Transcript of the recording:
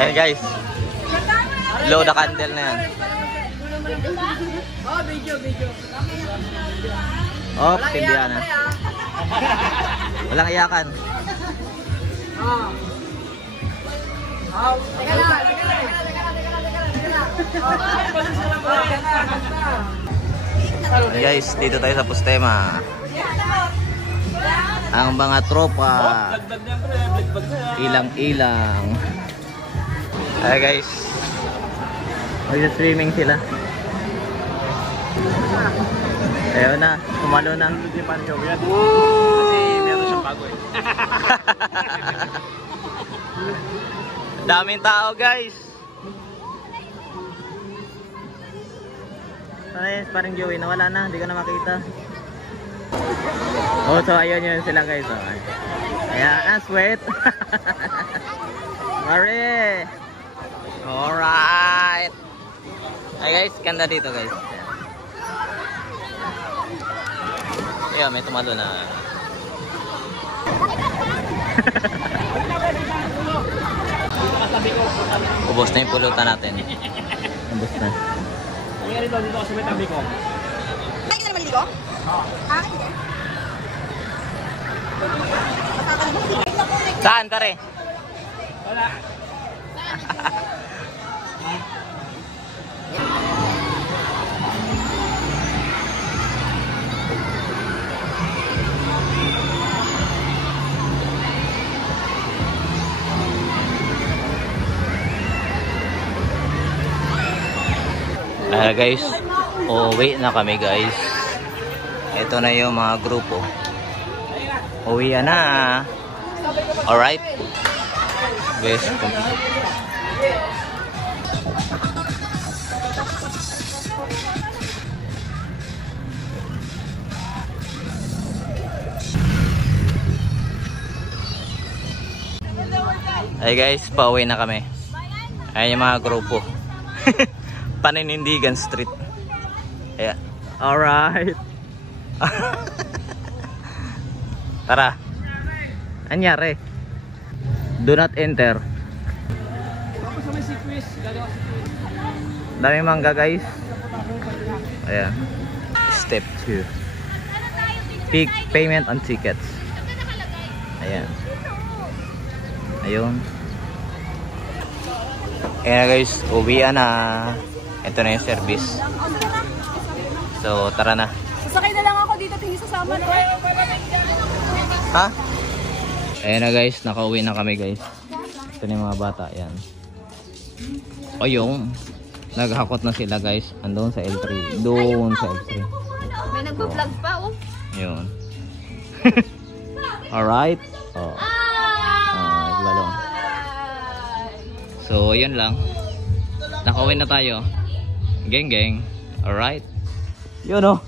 Ayan guys. Blow the candle na yan. Oh, video. Oh, tindihan na. Walang iyakan. Teka lang. Guys, dito tayo sa Postema. Ang mga tropa. Ilang-ilang. Ay guys. Mag-swimming sila. Ayun na, tumalo na. Kasi meron siyang bago eh. Daming tao guys. Ay, parang Joey na wala na, hindi ko na makita. Oh, so ayun yun sila guys. Oh. Ayan, sweat. Mare. Alright. Ay guys, ganda dito guys. Ayan, may tumalo na. Ubos na yung pulutan natin. Ubos na. Nangyari daw dito kasi may tabi ko. Ay, ka na maliligo? Oo. Saan, tare? Wala. Guys, uuwi na kami guys. Ito na yung mga grupo. Uwi na. Alright. Guys, ay guys, pauwi na kami. Ayan yung mga grupo. Paninindigan Street. Ayan. Alright. Tara. Anyari? Do not enter. Tapos sa may sequence, gagawa sequence. Daming mangga guys. Ayan. Step 2. Pick payment on tickets. Ayan. Ayun. Ayan guys, uwian na. Ito na yung service. So, tara na. Sasakay na lang ako dito, tingin sasama to. Ha? Ayan na guys, nakauwi na kami guys. Ito na yung mga bata, ayan. O yung, naghakot na sila guys. Andun sa L3. Doon sa L3. May nagpa-vlog pa, oh. Yun. Alright. Oh. Balong. So, yun lang. Nakauwi na tayo. Geng geng. Alright. Yun oh.